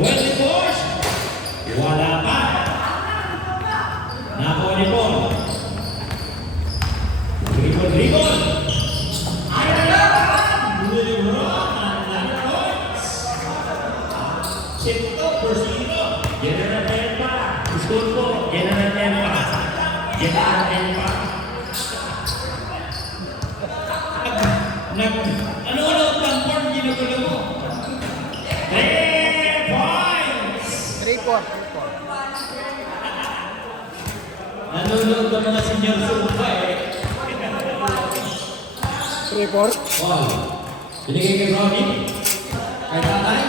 24. Wala pa. Nakuha ni Paul. Ribon. Sito, Persino. General Elpa. Gusto General Elpa. General Elpa. Ano ang board ginugulo mo? 3 points! 3-4. Nanonood ng mga senior sumpa eh. 3-4. Wow. Binigay kay Ronnie. Kay tatay.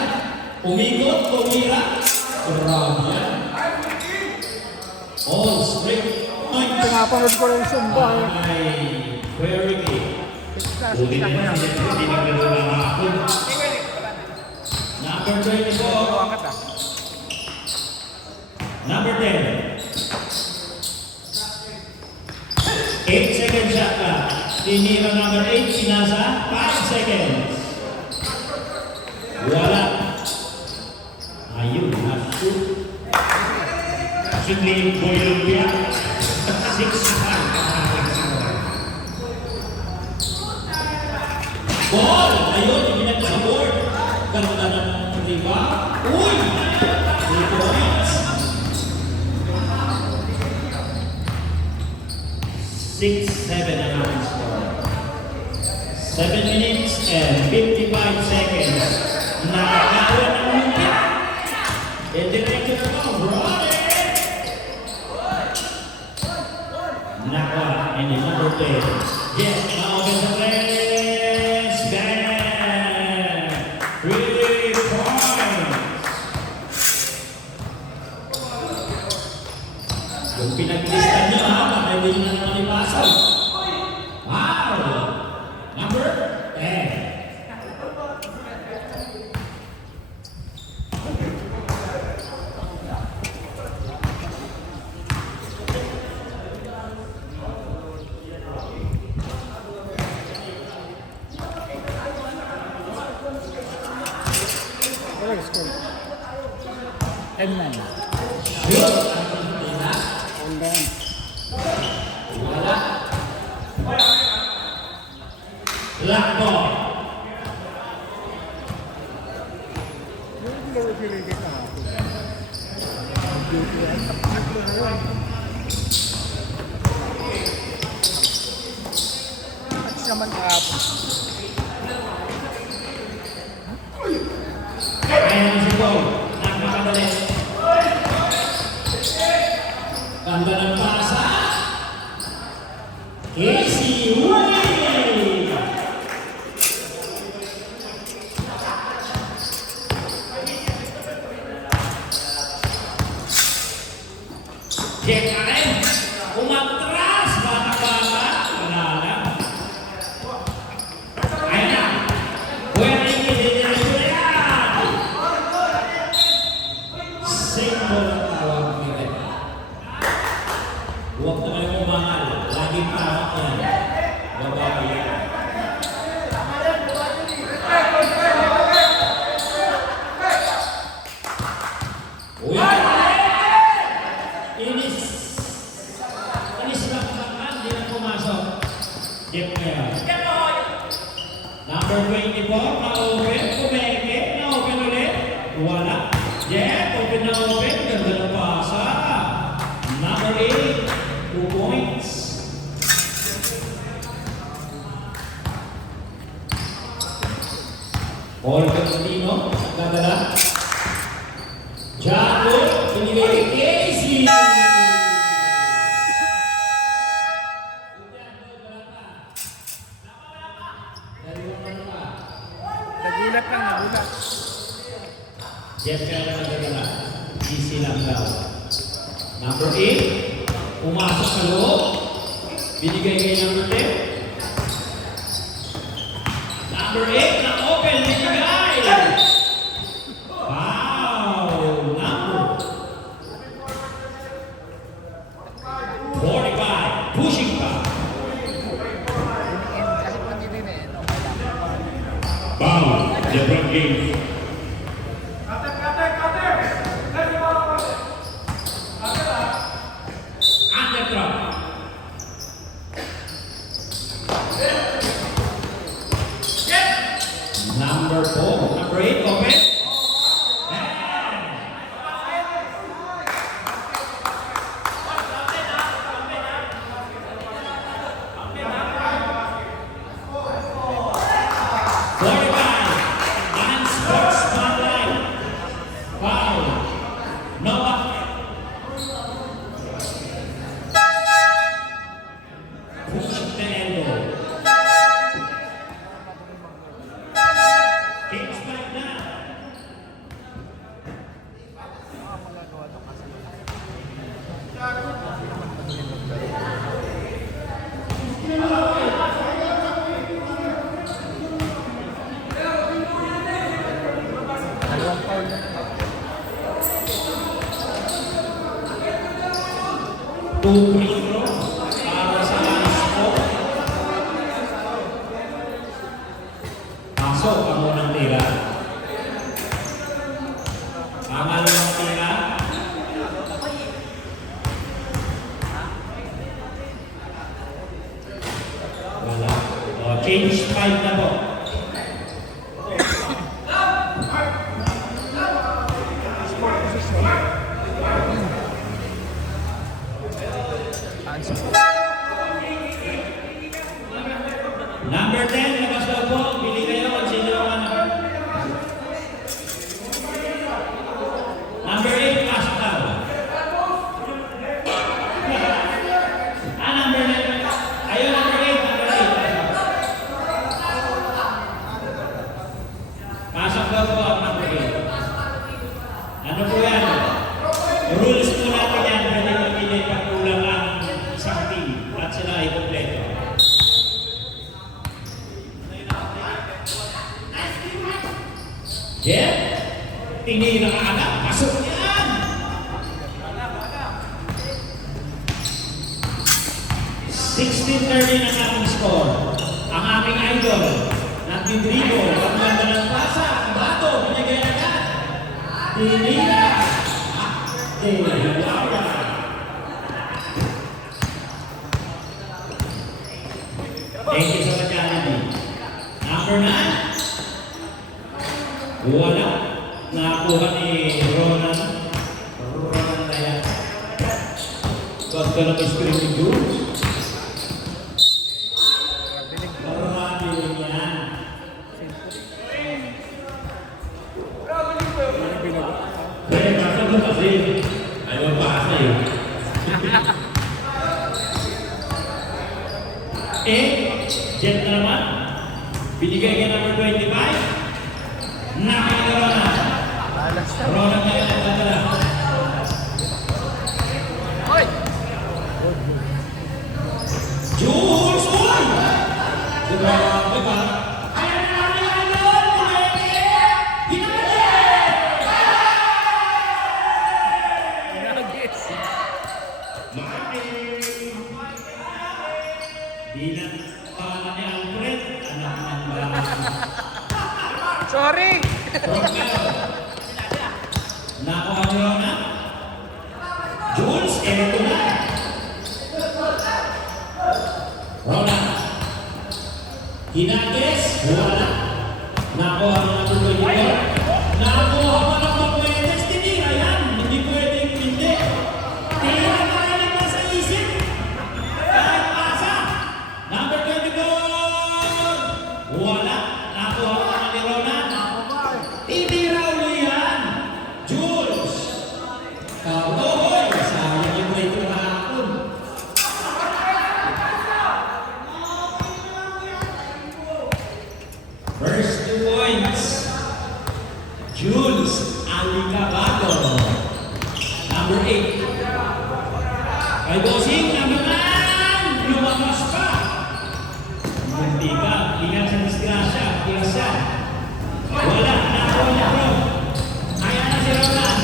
Umikot, umira. Grabe yan. All straight points. Pinapanood ko rin Sumba eh. Ay, very good. Huli na yan. Hindi naglaro lang ako. Number 24. Number 10. 8 seconds shot ka. Tinira number 8, sinasa 5 seconds. Wala. Ayun, na-shoot. Shoot ni Boy Lumpia. 6-5. Ball! Ayun, ibinag sa board. Ganda ng riba. Uy! 3 points. 6-7 ang ating score. 7 minutes and 55 seconds. Nakakawa ng lupa. And diretso na mo, Ronnie! Nakawa, and then number 10. Yes, na-open sa play. 3 points! Yung pinag-listan niya, hindi niya naman ipasok. Wow! Number 10. Ano yung score? 10-9. Shoot! And then, Wala. Black ball. yung pili-pili ka natin. Beauty yan. Beauty na yun. Match naman kahapon. Ayan si Paul. Nagmamadali. Ganda ng pasa. Casey Uy! Check na rin. Umatras. Bata-bata. Wala lang. Ayan na. Pwede i-diretso na yan. Single ang tawag nila. Huwag na kayo umangal. Laging tawag yan. Babawi yan. Uy! Inis lang naman. Hindi na pumasok. Jeff Mera. Number 24, na-open. Kumeke. Na-open ulit. Wala. Jeff, open na open. Ganda ng pasa. Number 8, 2 points. Paul Cantino, dadala. Jaco, binigay kay Casey. Nagulat lang, nagulat. Jeff kaya na nagdadala. Easy lang daw. Number 8, pumasok sa loob. Binigay kay number 10. Number 8, na-open, binigay. Wow! Number 45, pushing pa. Kasi kung hindi din eh, okay lang. Foul, LeBron James. Cutter! 2 free throw para sa Anisco. Pasok ang unang tira. Pangalawang tira. Wala. O, change 5 na po. Number 10, labas daw po. Pili kayo kung sino ang ano. Number 8, pasok daw. Number 9. Ayun, number 8, number 8. Pasok daw po ang number 8. Ano po yan? Rules po natin yan. Pwede magpili pag kulang ang isang team. At sila ay kompleto. Jeff, tinira ka agad. Pasok yan! 16-30 ang ating score. Ang aming idol, nagdidribble, pagmanda ng pasa, bato, binigay agad. Tinira. Tinira. Thank you so much, Jollibee. Number 9. Wala. Nakakuha ni Ronan. Ronan na yan. Ganda ng screen ni Jules. Marami rin yan. Kaya bakit mo kasi? Ayaw pa sa'yo. Jet na naman. Binigay ka number 25. Nakakagawa na. Ronan na yan ang tatala. Jules! Uy! Grabe ba? Ayan na namin ang idol! Bilang pangalan ni Alfred, anak ng balang. Sorry! Nakuha niyo na? Jules, eto na. Ronan. Hinagis, wala. Nakuha niyo na tuloy dito. Nakuha mo na pagpwetes, tinira yan. Hindi pwedeng hindi. Tira ka rin na sa isip. Kahit pasa. Number 24. Wala. Nakuha mo na ni Ronan. Tinira ulit yan. Jules. Hoy! Sayang yung break na hapon. First 2 points. Jules Alicabado. Number 8. Kay Bossing, number 9. Lumabas pa. Hindi ka. Ingat sa disgrasya. Tirasa. Wala. Nakuha niya bro. Ayan na si Ronan.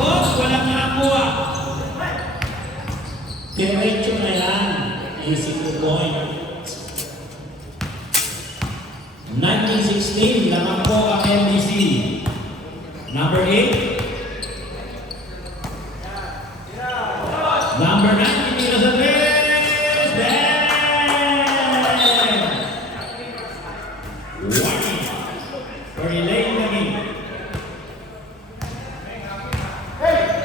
Oh, walang nakakuha. Diretso na yan. Easy 2 points. 1916, lamang po ang MDC. Number 8. Number 9, tinira sa 3. Bang! Warning. For delaying the game.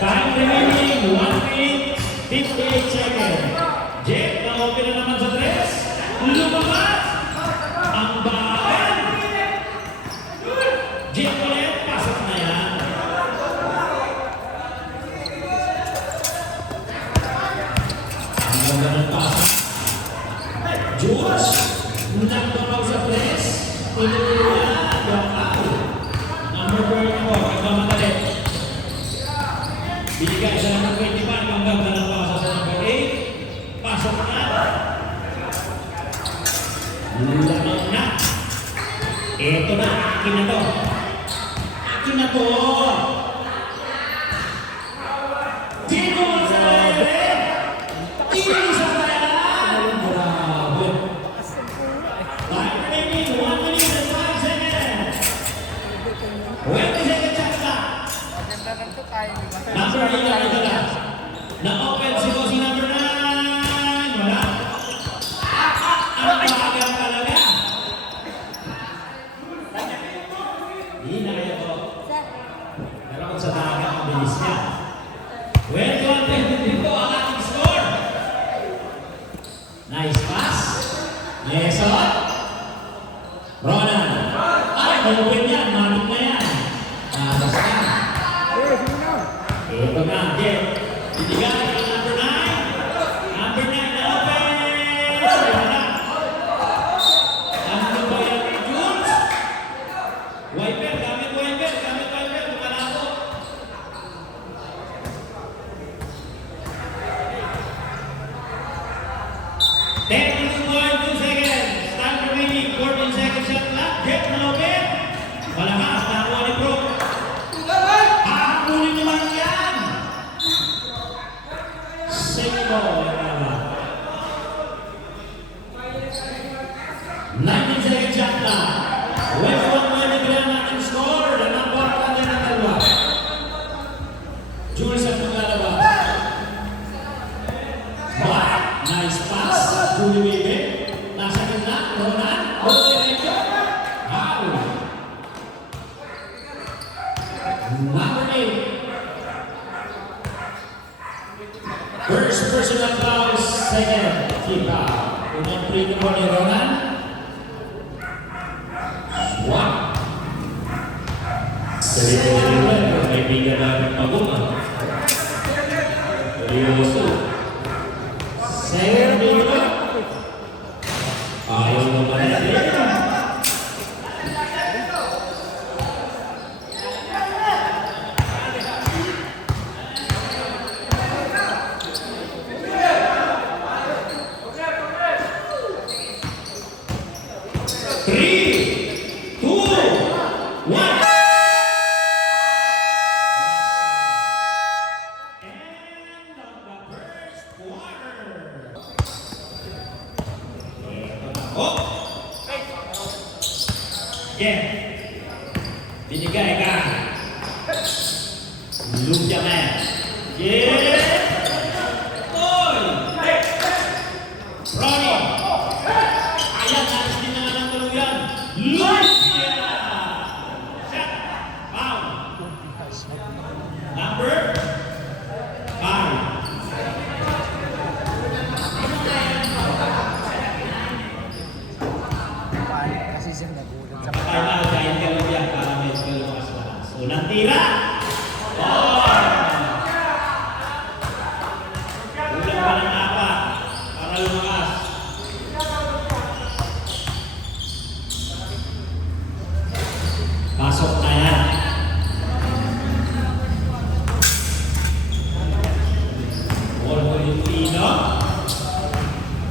Time remaining, 1 minute, 58 seconds. Jeff, na-open na naman sa 3. Lumabas! Ang bahan! Jeff ulit, pasok na yan. Ang ganda ng pasok. Jules, nagpapag sa 3. Tinulula, yung out. Number 44, nagmamadali. Binigay sa number 25, ang ganda ng pasok sa number 8. Pasok na. Lamang na. Ito na, akin na to. Akin na to. Tino sa lere. dalagan to, kaya nila. Number 8 ang idala. Na-open si number 9. Wala. Ang bagal talaga. Hindi na kaya to. Pero kung sa dagat, ang bilis niya. 21-23 po ang ating score. Nice pass. Nesot. Ronan. Ay, open yan. Matik na yan. Tapos na. Ito na. Get. Bibigay kay number 9. Number 9 na open. Wala na. Ano ba yan? Jules? Wiper. Gamit wiper. Gamit wiper. Tumalako. Two seconds. Time remaining. 14 seconds shot clock. Get na open. Malakas. Nakuha ni Bro. Hakunin naman yan. Save ball. 19 seconds shot clock. West 123 ang ating score. Nanabuhat natin ang dalawa. Jules ang maglalabas. Nice pass. Julie Weber. Nasa gitna. Ronan. Diretso. Wow. Number 8. First personal foul. Second. Keep out. Unang free throw ni Ronan. Swap. Seryoso. Kaibigan namin paguma. Seryoso. Second dito. Ayaw naman natin. Three, two, one. End of the first quarter. Oh! Yeah. Binigay ka. Lumpia man. Yeah. Oy! Ronnie. Ayan, alis din na ng tuluyan. Lumpia! Shot. Foul. Number 5. Kasi siya nagulat sa Patay na, giant ka lang yan para may lumas na. So, natira! Oh! Ulang pa ng apa para lumakas. Pasok na yan. All Filipino.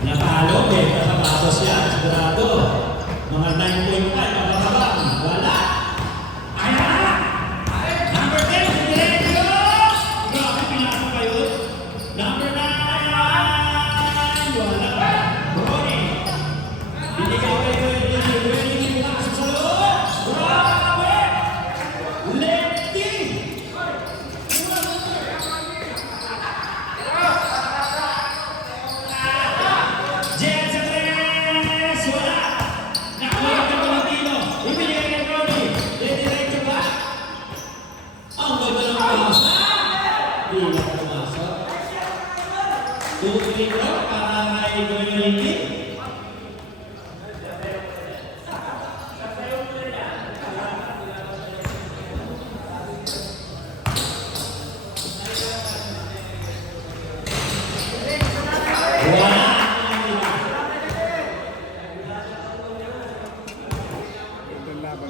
Natalo, eh. Nakapatos yan. Sigurado. Mga 9.5 ang matabang. Wala. Ayan na! Number 10, Diretso! Grabe, pinasok pa yun. Number 9! Wala. Ronnie. Binigay kay Willie. Pasok sa loob. Grabe! Lefty! Jen sa 3! Wala! Nakuha ka Valentino. Ibinigay kay Ronnie. Diretso ba? Ang ganda ng pasa. Di lang pumasok. 2-3 bro para kay Goyolini. Wala. Ang laban.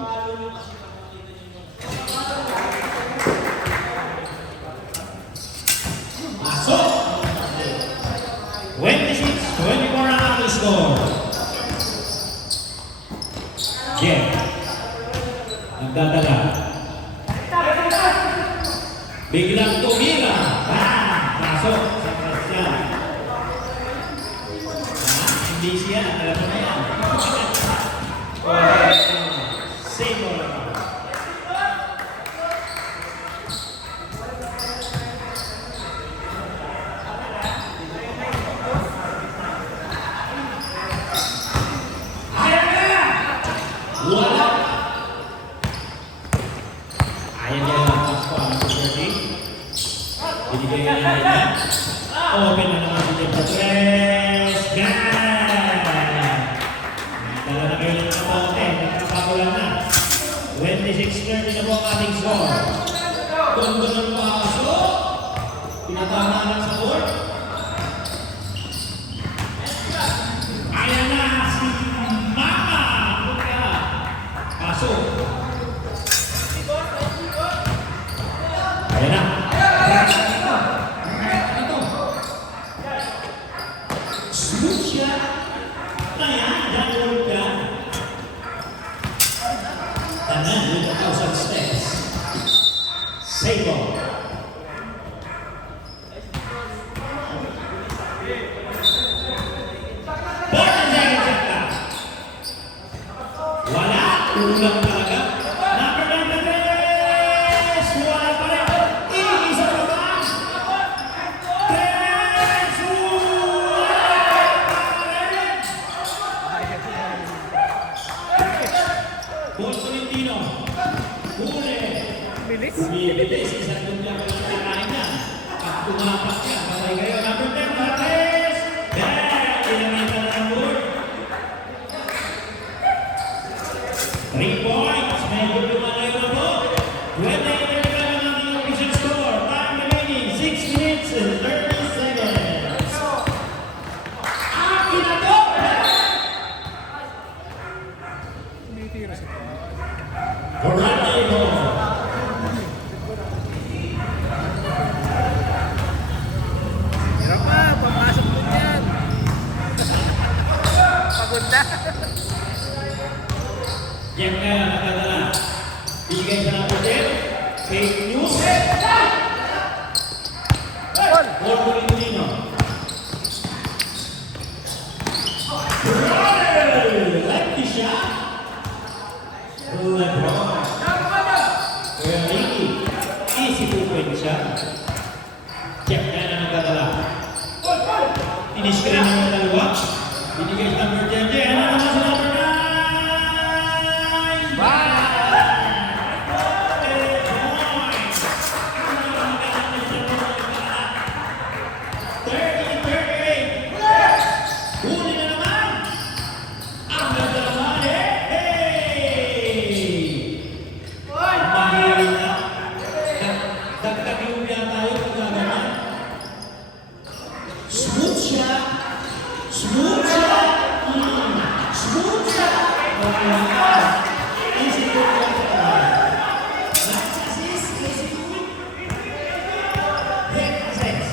Pasok! 26-24 ang ating score. Jen. Nagdadala. Biglang tumira. Pasok sa Christian. Hindi siya. Alam mo na yan. Save all around. nakuha ng 30. Binigay na nila. Open na naman si Depatres. Dala na kayo ng kapote. Nagpapakulan na. 26-30 na po ang ating score. Tondo ng paso. Pinatama lang sa court. Ayan na si Mama. Paso. Ayan na. Ito. Smooth siya. Ayan. Downward ka. Tanan with 1,000 steps. Save ball. Wala. Ulang talaga. Number 93. Wala pa rin. Iisa pa ba? Tres. Wala pa rin. Paul Tolentino. Huli. Bilis. Bilis. Isang dunya pa lang kinain na. At tumapak ka. Patay kayo. Number 10. Martes. Inamita na ng board. 3 points. Medyo lumalayo na po. 28-35 ang ating official score. Time remaining 6 minutes and 30 seconds. Akin na to! Tumitira siya. Corrado. Hirap pa, papasok mo yan. Pagod na. Yan nga nakadala. Bigay sa number 10. Fake news. Paul. Paul Tolentino. Lefty shot. LeBron. Kuya Ricky. Easy 2-point shot. Check na na nakadala. Finish ka rin ng dalawa. Binigay sa number 10. Ano naman sa number 9? Smooth siya. Smooth siya. Smooth siya. Easy to go. Nice assist. Easy to win. Great assist.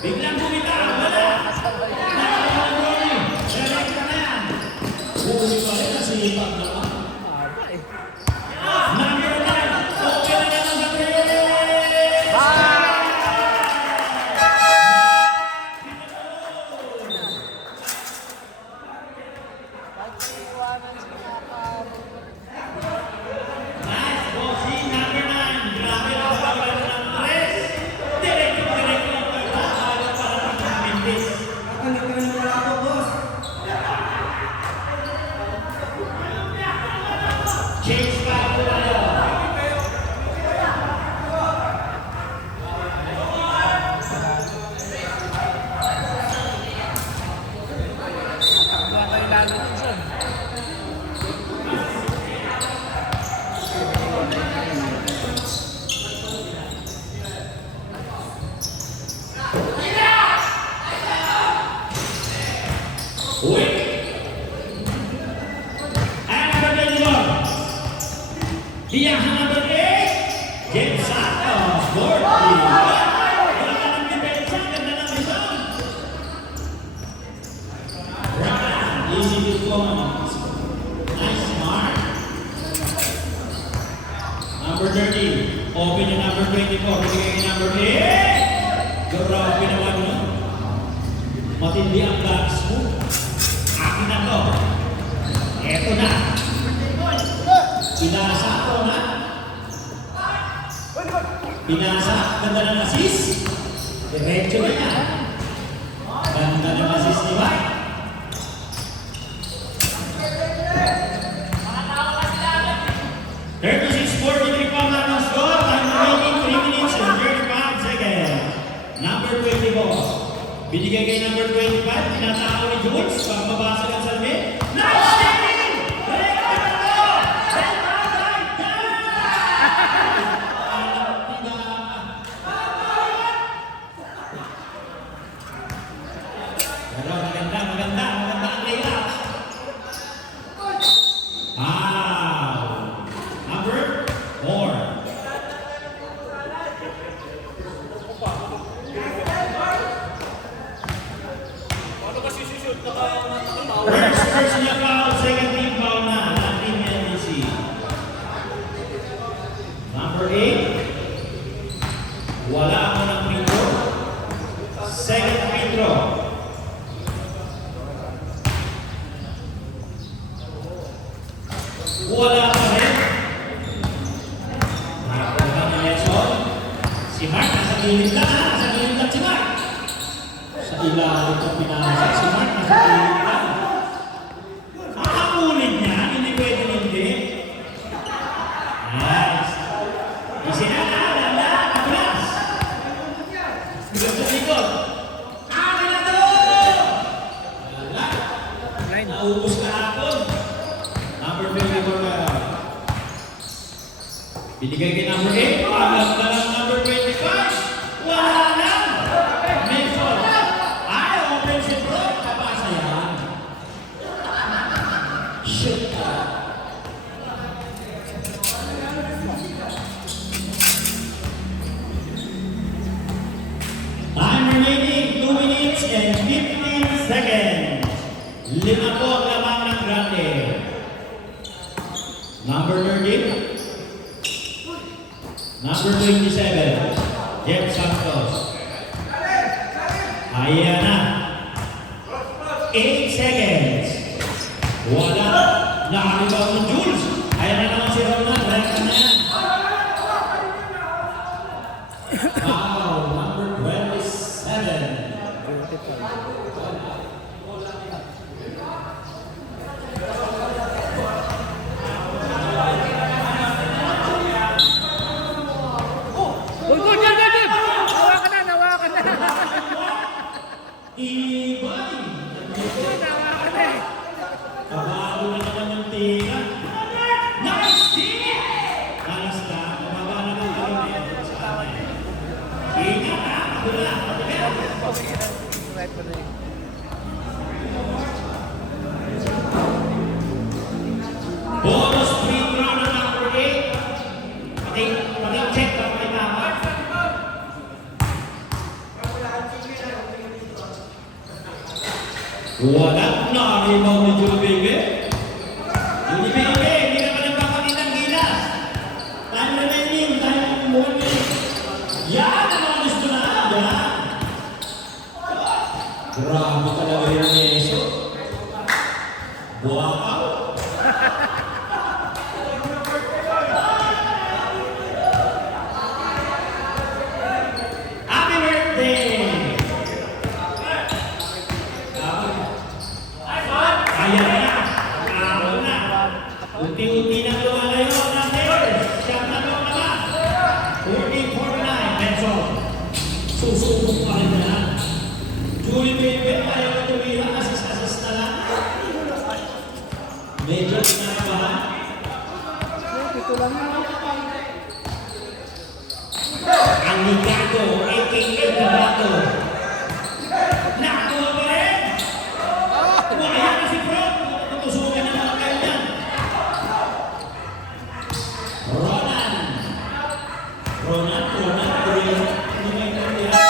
Biglang bumitaw. Wala. Nakakalaman mo rin. Direct ka na yan. Huli pa rin kasi ibang naman. Haba eh. Number 9. Okay na naman sa 3. Nice bossy, number 9. Grabe ang pagkakas ng tres. Diretso ang pagkakas. Ayaw para ng Mendes. Change back to tayo. Wala kayo lalo din siya. Uy! And number 21. Biyahan number 8. James Santos. 40. Wala ka ng depensa. Ganda ng isang. Right. Easy to point. Nice mark. Number 30. Open yung number 24. Binigay yung number 8. Grabe naman yun. Matindi ang bags mo. Akin na to. Eto na. Pinasa ko na. Pinasa. Ganda ng assist. Diretso na yan. Ganda ng assist ni Mike. Binigay kay number 25, tinatao ni Jules, para mabasag ang salmi. Nice stealing! Direkta na to! Pero maganda ang layup. Number 4. First niya foul, second team foul na ng Team NBC. Number 8. Wala ako ng free throw. Second free throw. Wala pa rin. Nakapunta ng Leson. Si Mark nasa gilid lang ha. Nasa gilid lang si Mark. Sa ilalim ng pinasok si Mark nasa gilid lang. Makakulit niya, hindi pwede hindi. Nice. Isinala, lala, kabulas. Bilang sa likod. Akin na to! Wala. Naubos kahapon. Number 24 na. Binigay kay number 8. Alam na lang number 25. Wala na! Mason. Ay, offensive block. Kapasa yan. Shit. Time remaining 2 minutes and 15 seconds. 5 po ang lamang ng grande. Number 13. Number 27. Jeff Santos. Ayan na. 8 seconds. Wala. Nakalibaw ng Jules. Ayan na naman si Ronald. Rekta na yan. Wow. Number 27. Nawakan na. Ibay! Nawakan na eh. Kabalo na naman yung tira. Nice steal! Alas ka, kumaba na ng karoon sa amin. Ingat ha! Wala! Right pa rin. Bonus free throw na number 8. Pati-check ba may tama? Walang narimaw ni Julibebe. Julibebe, hindi naman nagpapakita ng gilas. Time na yun, time na muli. Yan ang mga gusto na. Yan. Grabe talaga yung Neso. Buwakaw. Happy birthday! Ayan na! Araw na! Unti-unti nang lumalayo ang numbers! Siyam na lang naman! 14-49, Benson! Susubok pa rin na! Julie Bebe, ayaw na tumira, assist na lang! Medyo kinakabahan! Ito lang na. Ang Nicato, a.k.a. Nicato! Nakuha pa rin! Wala na si Pro! Tutusukan na mga kayo yan! Ronan! Hindi may tira.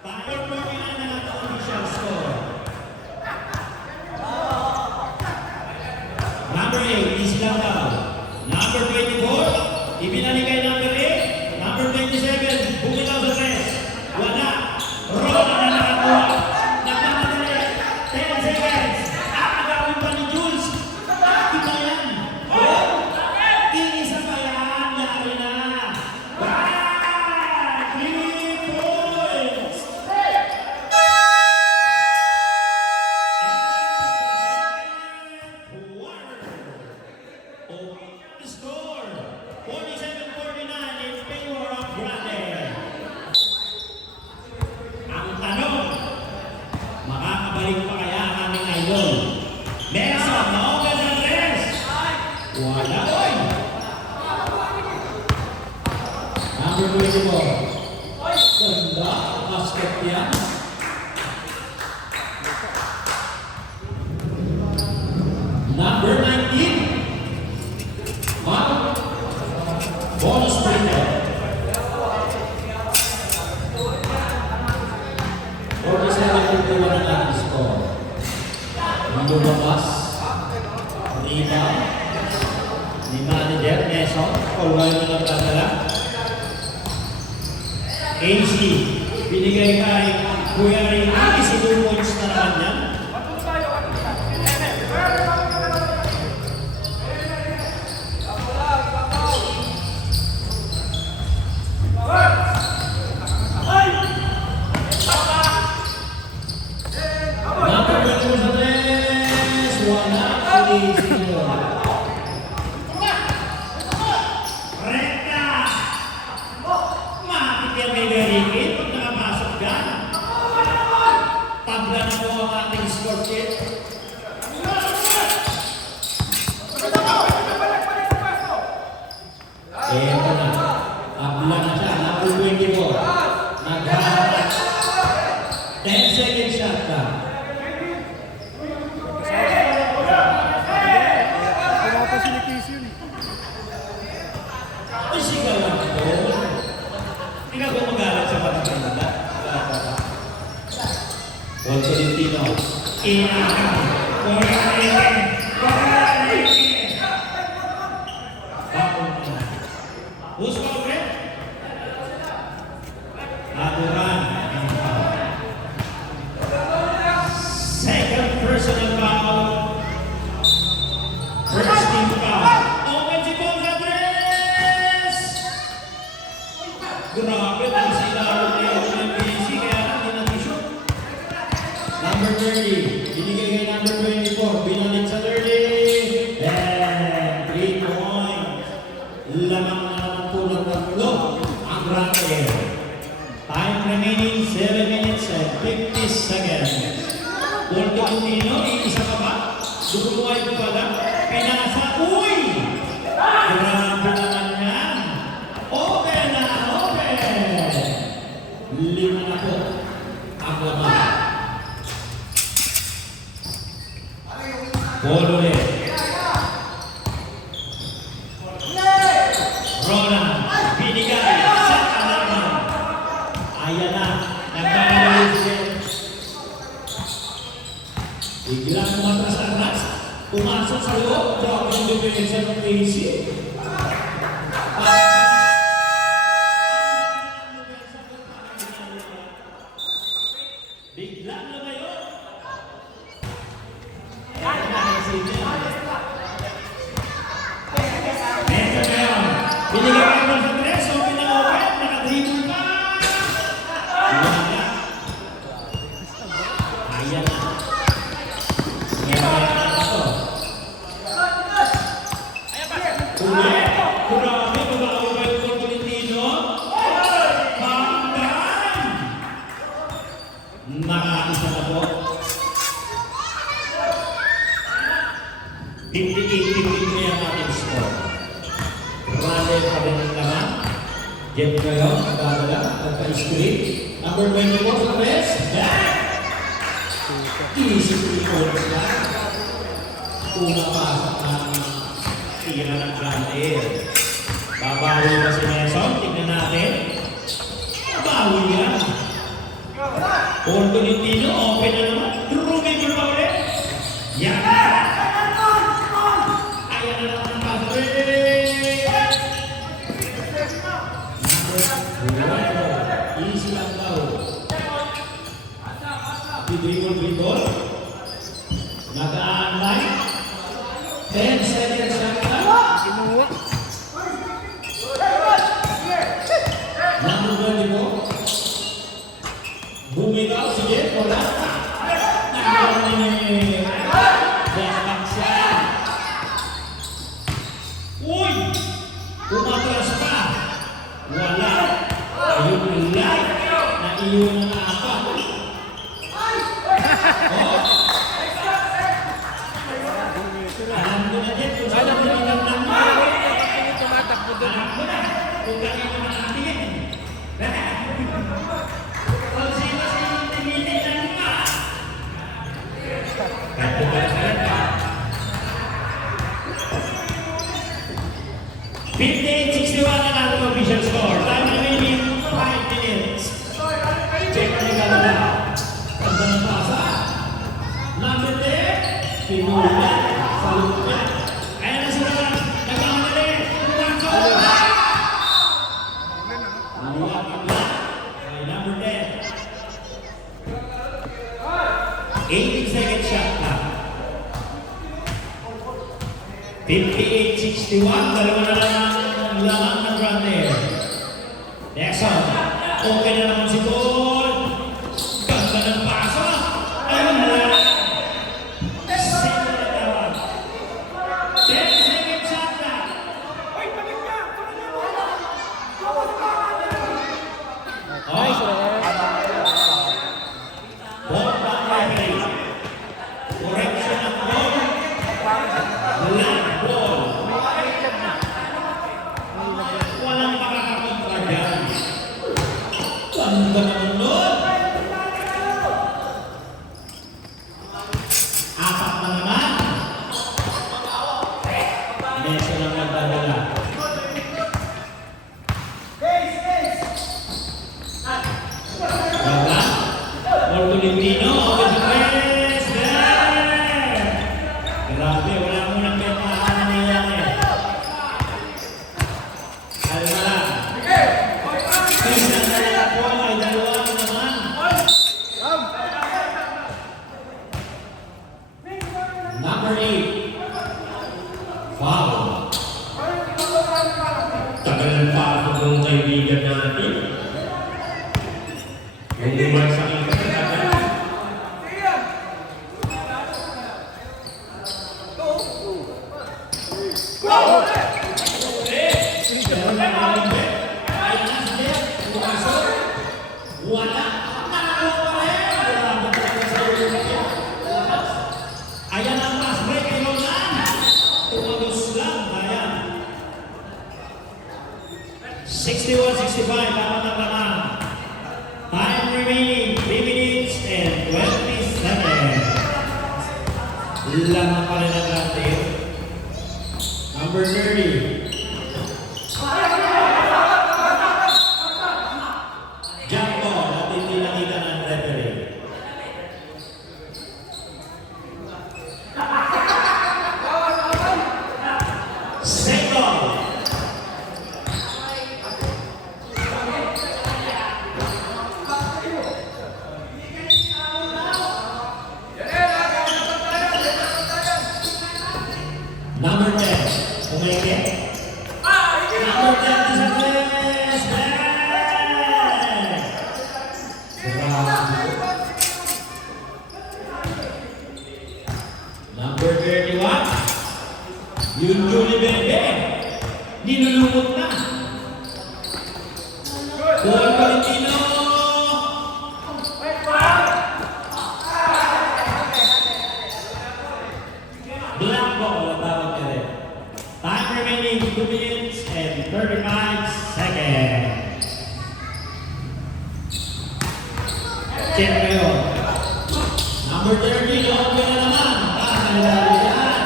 Tayo po kailan na ang official score. Number 8, easy lang daw. Number 24, ibinalik kay number 8. Number 27, bumitaw sa press. Wala. Ronan na nakakuha. Nagmamadali. 10 seconds. Agawin pa ni Jules. Iba yan. Oh! Iisa pa yan. Yari na. Bang! 3 points! Open the score. 47-49 in favor Number 24. Ganda. Basket yan. Number 19. Mark. Bonus trainer. 47-51 ang ating score. Ang lumabas. Rebound. Ni manager, Neso. Kulay na lang dadala. AC. Binigay kay Kuya Ricky. Si 2 points na naman yan. Number 21 sa tres. Wala. Sino? Rekta! Matik yan kay Ricky. Pag nakapasok ka. Tabla na po ang ating score sheet. Eto na. Tabla na siya. Number 24. Naghahanap. 10 seconds shot ka. Wala pa si Nikis yun. Ay, sigawan ko. Ikaw kung magalit sa pagkakanda. Huwag ko din tino. Who's called red? Aturan. Second personal foul. First team foul. Offensive ball sa tres! Grabe, nasa ilalim niya yung MPC, kaya hindi natin-shoot. Number 30, binigay kay number 24, binalik sa 30. And 3 points. Lamang na naman po ng tatlo ang Grande. Time remaining 7 minutes and 50 seconds. Waldo Contino, isa ka ba? Dugubuhay ko pala. Pinasa, uy! Grabe naman yan. Open na, open! 5 na po ang laman. Ball ulit. Ronan, binigay sa kalaban. Ayan na, nagkakalit siya. Biglang umatras ang ras. Pumasok sa loob. Grabe yung depensa ng AC. Biglang lumayo. Neto na yun. Binigay ka naman sa tres. Open na open. Nakadribble pa. Wala. Ayan na. Ngayon na ito. Ulit. Grabe. Kumakaubay ko Tolentino. Pangdan. Nakakisa na po. 58-53 ang ating score. Rale pa rin ang laman. Jeff kayo, nagdadala, nagpa-screen. Number 24 sa press. Back! Easy 3 points lang. Una pasok ang tira ng Grande. Babawi ba si Nelson? Tignan natin. Babawi yan. Paul Tolentino, open na naman. Drumable pa ulit. Yan! Easy lang daw. Dribble. Nag-a-unline. 10 seconds lang daw. Kinuha. Number 24. Bumitaw. Sige, wala. Nagkaroon ni Despak siya. Uy! Umatras pa. Wala. Ayun lang. Naiyon ang apat. Oh! Alam ko na din kung saan ang nililang ng mga. Tumatakbo doon. Alam ko na kung kanino nakatingin. Kahit bumalik ka. 58-61 ang ating official score. Time remaining 5 minutes. Check na yung gano'n. Ganda ng pasa. Number 10. Pinula. Salute niya. Ayan na sila. Nagkamadali. Tumakbo. Maliwakag na. Okay, number 10. 18 second shot na. 58-61. Dalawa na lang ang laman ng run there. Nexon. Okay na naman si Paul. Ganda ng pasa. Ayun na. 10 second shot na. Nice, Ball back referee. Correction of ball. Black ball. Walang makakakontra dyan. Ganda naman nun. Apat na naman. Meso lang nagdadala. Ganda. Ball to Lindino. Open the press. There. Grabe, wala mo nang benta na nangyayari. Kalma lang. Isang dalawa po ay dalawa naman. Number 8. Foul. Tagal ng foul ng kaibigan natin. Yung umay sa akin kasi tagal. Meron na naman bet. Ayan na si Jeff. Pumasok. Wala. Nakakawa pa rin. Grabe talaga sa ulo. Ayan ang fast break kay Roland. Tumagos lang. Ayan. 61-65. Dapat ang laman. Time remaining 3 minutes and 20 seconds. Laman pa rin ang natin. Number 30. Jump ball at hindi nakita ng referee. Second. Number 10. Umeke. Number 10 is a press. Number 31. Yun Julie Bebe. Nilulungot na. Paul Valentino. Black ball ang tawag ka rin. Time remaining 2 minutes and 35 seconds. Check kayo. Number 30, okay na naman. Pasalari yan.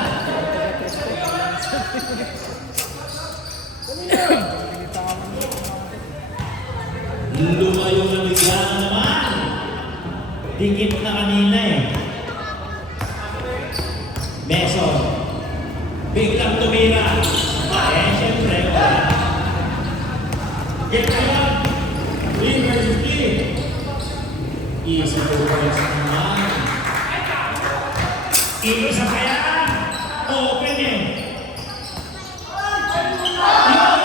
Lumayo na bigla na naman. Dikit na kanina eh. Meso. Biglang tumira. Eh, siyempre, wala. Get yun. 3 versus 3. Easy to work naman. Isa pa yan. Open eh. Yun!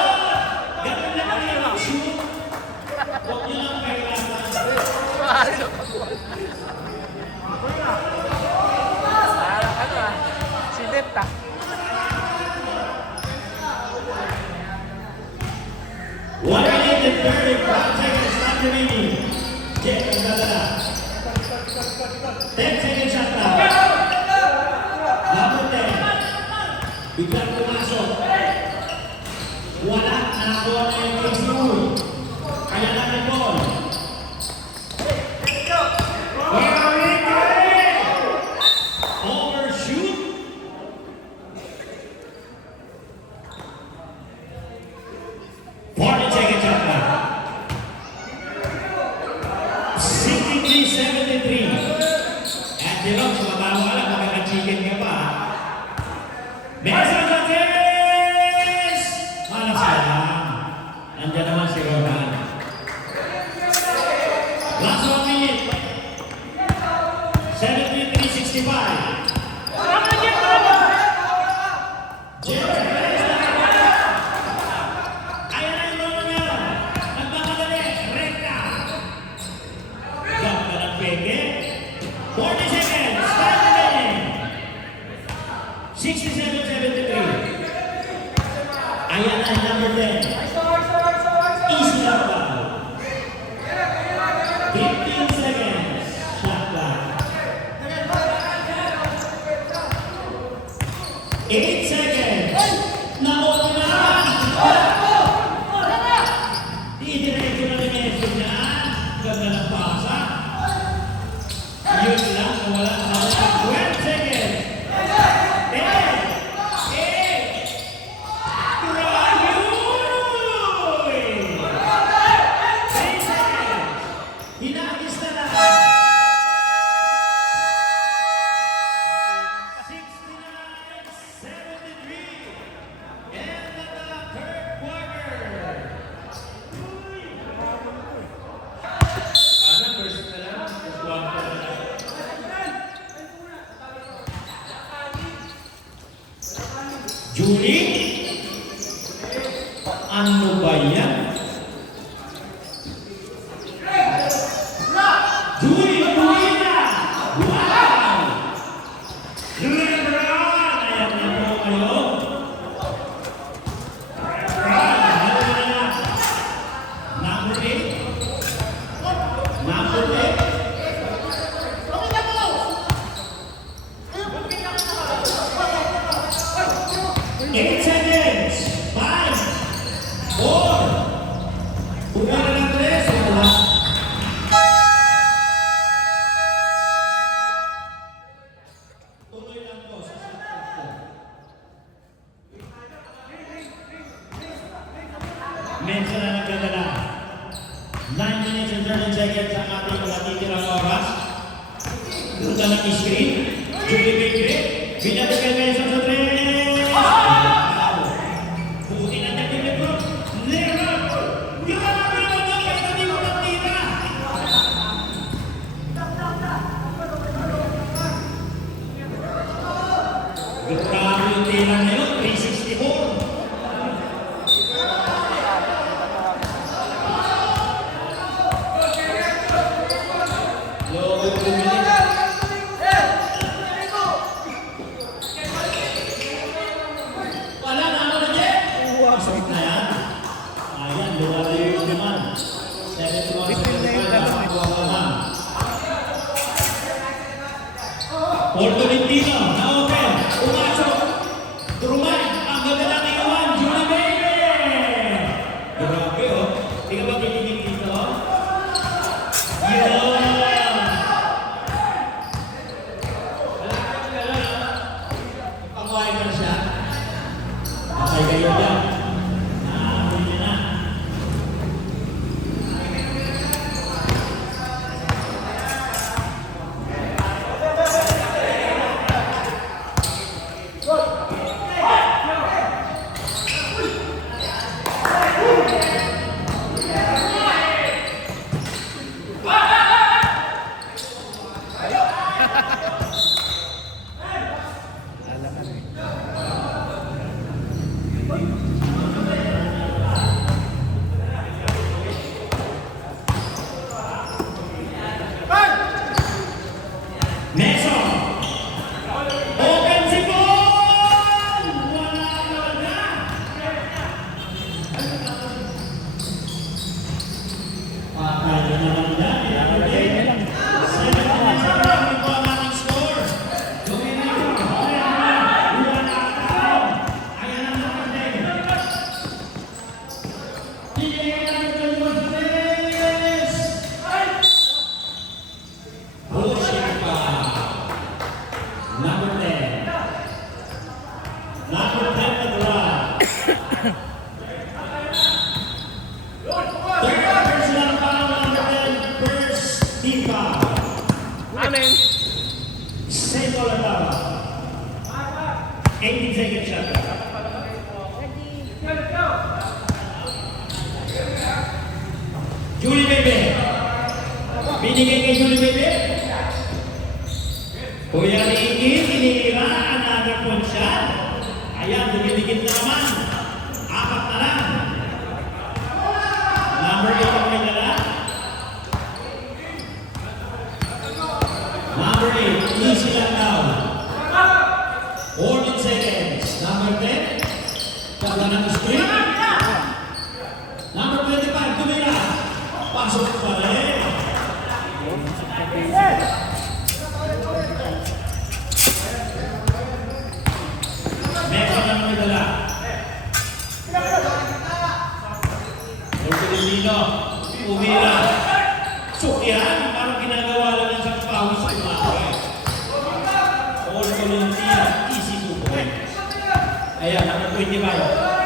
Ganun lang ang yung shoot. Huwag niyo lang kailangan. Si Depta. One minute and 35 seconds left remaining. Check ang dadala. 10 seconds shot na. Number 10. Biglang pumasok. Wala. Nakakuha na yung Casey Uy. Kaya natin ball. Mesa Gutierrez! Malas ka lang. Nandiyan naman si Rodan. Last 1 minute. 73-65. Ayan na yung lolo niya. Nagmamadali. Rekta. Gap ka ng peke. 40 seconds. Start remaining. 67-73. Ayan na number 10. Easy lang ba? 15 seconds. Shot clock. 8 seconds. Nakuha na. Didiretso na rin yung effort niya. Ganda ng pasa. Yun lang. Wala na. 12 seconds. 10. 8. Grabe! 3 seconds. Hinagis na lang. 69-73. End of the third quarter. First na lang. First quarter na lang. Julie? Ano ba yan? Julie na! Wow! Lebron! Ayan niyo po kayo. Number 8. Number 8. 8 seconds. 5. 4. Pumira ng 3. Wala. Tuloy lang po sa shot po. Mensa na nagdadala. 9 minutes and 13 seconds ang ating natitirang oras. Ruta ng screen. Julie Bigre. Binatigal Mensa sa 3. Buti na natin ni Bro. Lebron. Grabe naman na kayo. Hindi mo natira. Grabe yung tira na yun. 364. Lord, bumili. Wala na ako na dyan. Pasok na yan. Ayan, lumalayo yung naman. 71-75 ang kuha naman. Porto Lintino, na-open. Umasok. Trumay. Ang ganda ng iwan. Julie Baby. Grabe, oh. Di ka ba titigil dito? Yun. Pangwain na siya. Okay kayo dyan. Naamin niya na. Meso! Open si Paul! Wala. Patay na naman yan. Ilapagin. 7 seconds po ang ating score. Dominico. Wala tayo. Ayan ang nakatay. Bigyan natin ito yung Martinez. Bullshit pa. Number 10. Number 10 na drive. Third personal foul, number 10, first team foul. Amen. Same ball at 18 seconds shot. Julie Bebe. Binigay kay Julie Bebe. Kuya Ricky, tinira, another point shot. Ayan, dumidikit na naman. Apat na lang. Number 8 ang may dala. Number 8, easy lang daw. 14 seconds. Number 10, pagka ng screen. Number 25, tumira. Pasok pa rin. Meron ang may dala. Pilipino, umira. Sukyan, parang ginagawa lang ng isang pawis sa umahay. All volunteer, easy to point. Ayan, number 25.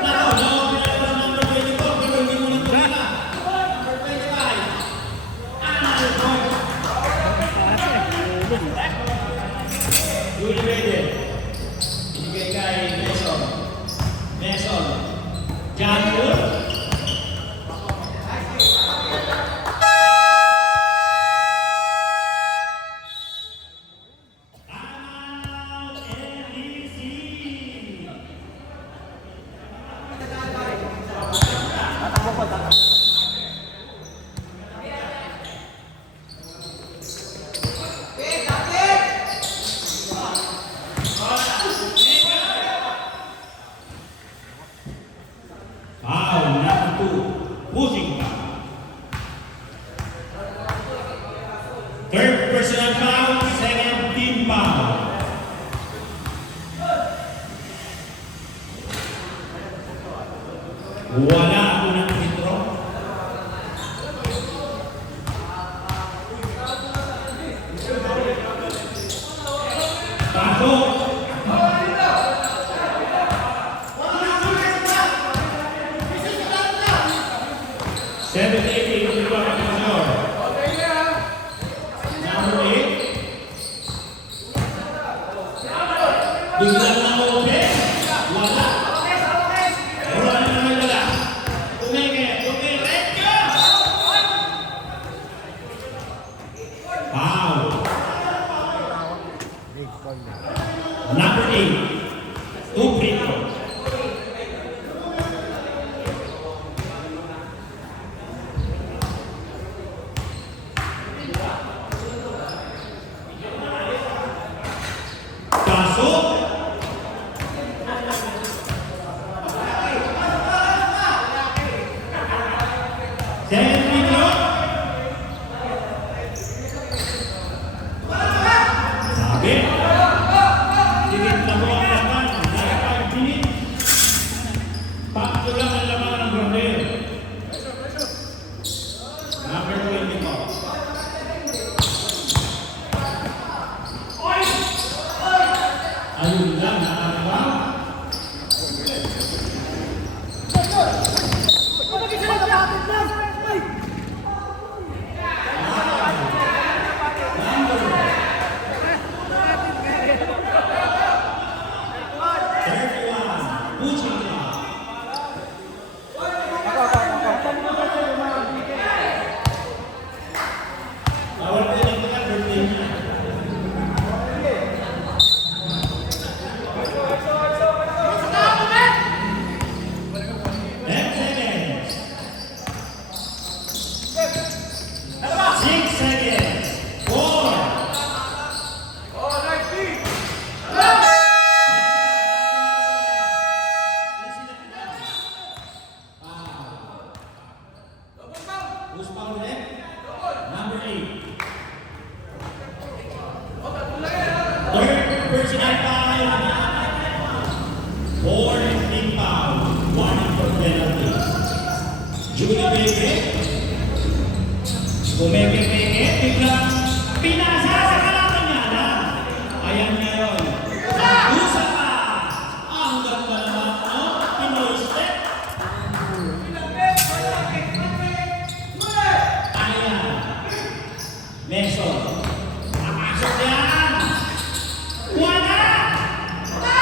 Nako, pinagawa sa number 24, pero hindi mo nang tumira. Number 25. Another point. Julie Bede. Binigay kay Mason. Mason. John Wood. Foul number 2, pushing foul. Third personal foul, second team foul. Wala ako ng intro. Pasok. Seven, eight, number 8. Biglang na open. Wala. Wala na naman wala. Tumingin ka! Foul. Number 8. 2 free throw. Pasok. Second free throw. Sabi. Tigit na mo ang laman. Nasa 5 minutes. Pakto lang ang laman ng Brodeo. Number 24. Ayun lang, nakakaba. Who's foul left? Number 8. Third personal foul. 4 team foul. 1 for penalty. Julie Bebe. Kumeke-peke. Biglang pinasa sa kalaban niya na. Ayan ngayon. Usa pa. Ang ganda naman. Pinoy step. Mason. Napasok yan. Wala! Wala!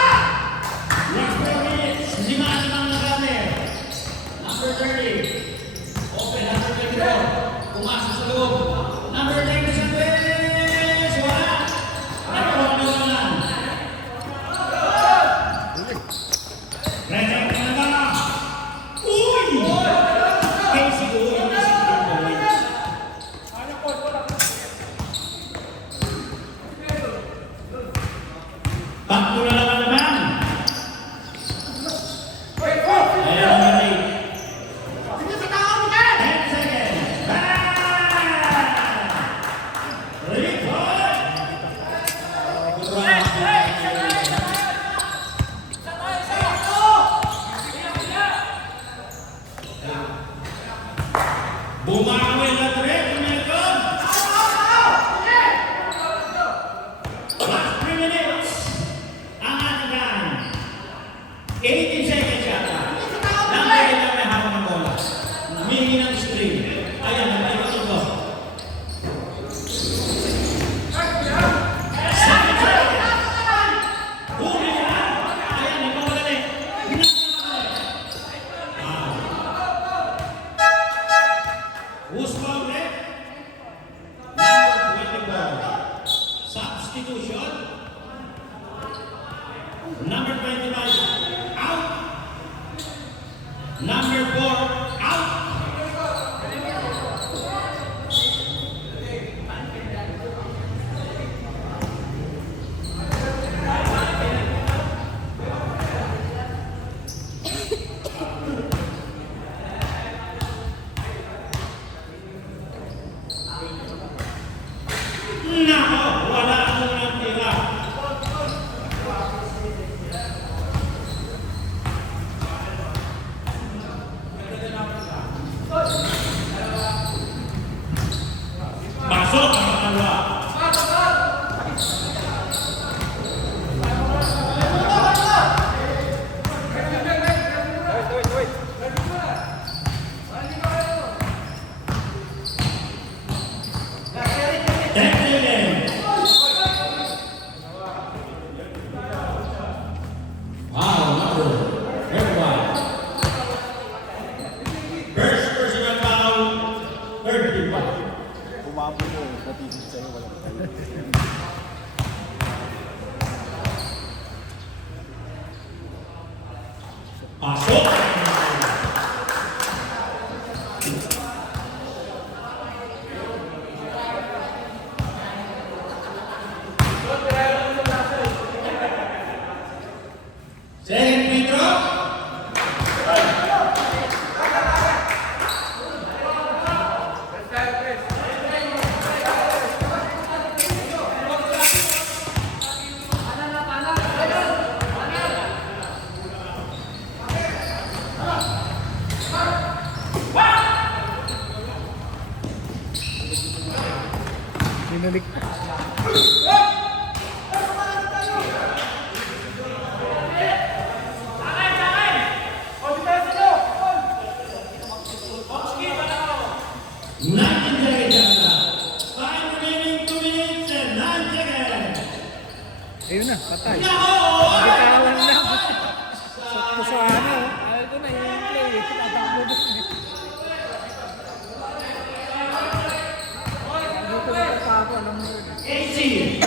18 seconds yata. Number 11 may hawak ng bola. Humingi ng string. Ayan, nagpaikot ito. 7 seconds. Huli niya. Ayan, nagpamadali. Who's foul red? Number 24. Substitution. Number 25. Out. Number 4. Out. Nako, wala akong natira. Pasok ang pangalawa. Wow, number 31. First personal foul, 35. Umabot mo, natigil sa'yo, walang tayo. Pasok! Second free throw. Binalik. Nineteen seconds yata. Time remaining 2 minutes and 9 seconds. Ayun na, patay. Nako! Bitawan lang. Sakto sa ano. Ayaw ko na yung play. Tatakbo doon. Dito na tapo. Alam mo yun. 18.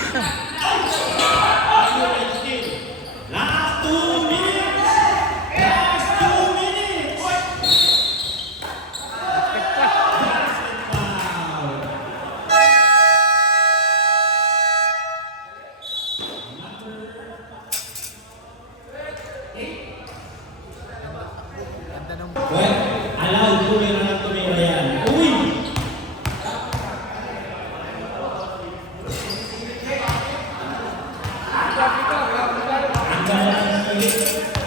Last 2 minutes. Last 2 minutes. Ganda ng Well, allowed tumira ng tumira yan. Uy! Ang ganda ng salit.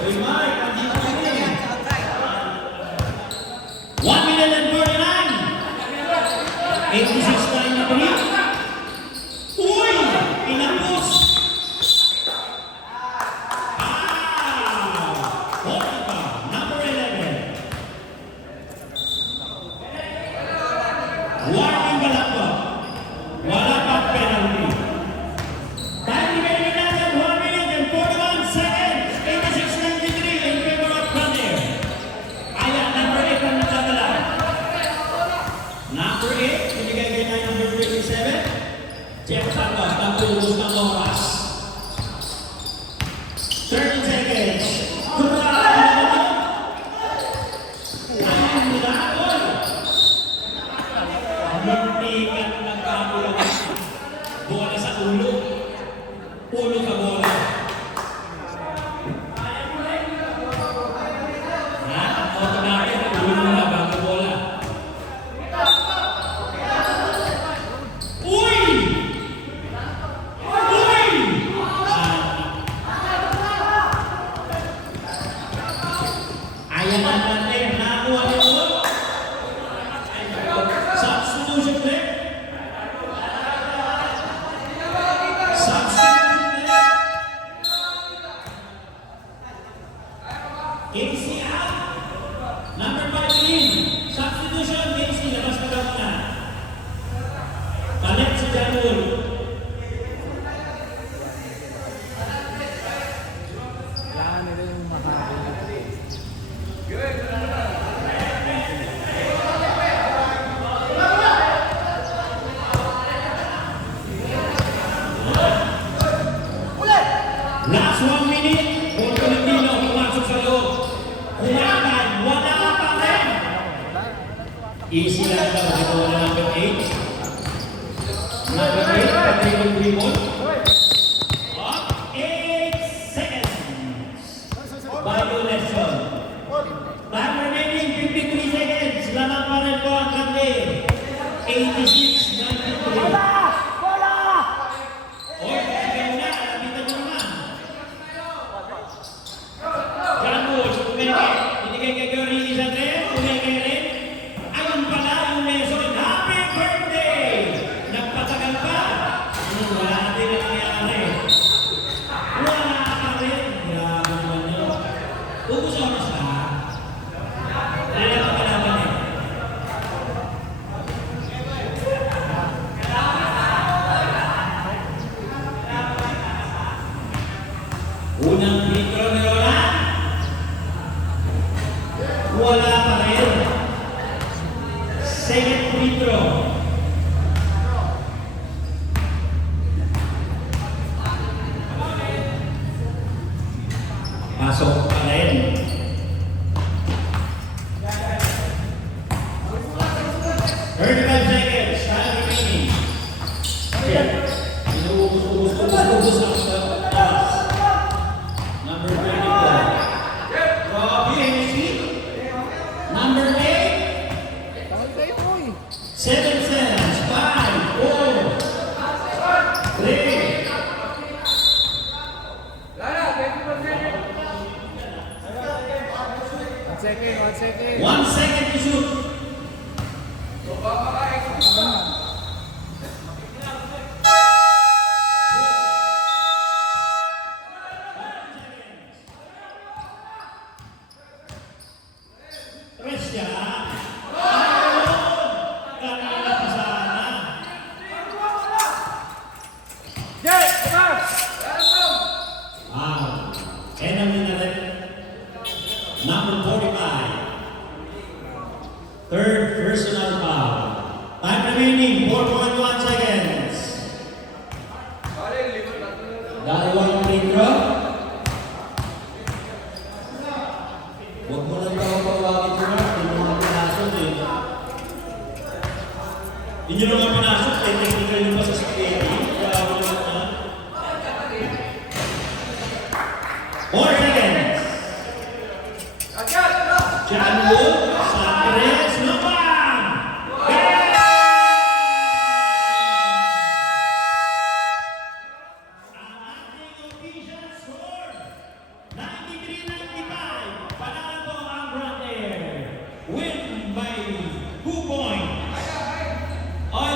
Uy, Mike, andito ka rin. 1 minute and 49. 86 time na pili. Uy! Pinapos! Hockey pa, number 11. Warning wala pa. Wala pa penalty. Time remaining natin 1 minute and 41 seconds. 86-93 in favor of Granier. Ayan, number 8 ang nagdadala. Number 8, binigay kay number 27. Jeff Santos, nagtulog ng oras. 30 seconds. Muntikan ng kamulo. Bola sa ulo. Ulo sa bola. Ha? Automatic. Ulo na bago bola. Uy! Uy! Ayan na natin. Nakakuha niyo. Substitution play. Substitution play. Casey out. Number 5 in. Substitution, Casey, labas ka daw na. Palit si Janul. Kailangan nila yung makakita. Last 1 minute. Kung Tolentino, pumasok sa loob. Kumakan, wala pa rin. Easy lang daw. Ito wala number 8. Number 8, pati yung rebound. Up, 8 seconds. Violation. Time remaining 53 seconds. Lamang pa rin po ang kami. 86-93. Oy, sige mo na. Lapitan mo naman. Janus, umeke. Binigay kay Gary Isandre. Umeke rin. Ayun pala yung Mason. Happy birthday! Nagpatagal pa. Wala din ang nangyari. Wala pa rin. Grabe naman yun. Ubus oras na. Wala pa kalaban eh. Unang free throw ni Roland. Wala pa rin. Second free throw. Pasok pa rin. 35 seconds. Time remaining. Ayan. Inuubos ang oras. Number 24. Robbie Hennessy. Number 8. Tawag kayo, boy. 7 cents. 5, 4, 3. One second. 1 second to shoot. Tres siya. Kanina pa sana. Wow. Enemy na rin. Number 45. Third personal foul. Time remaining, 4.1 seconds. Dalawang free throw. Huwag mo lang daw pawagin ko na. Hindi mo nga pinasok eh. Hindi nyo nga pinasok.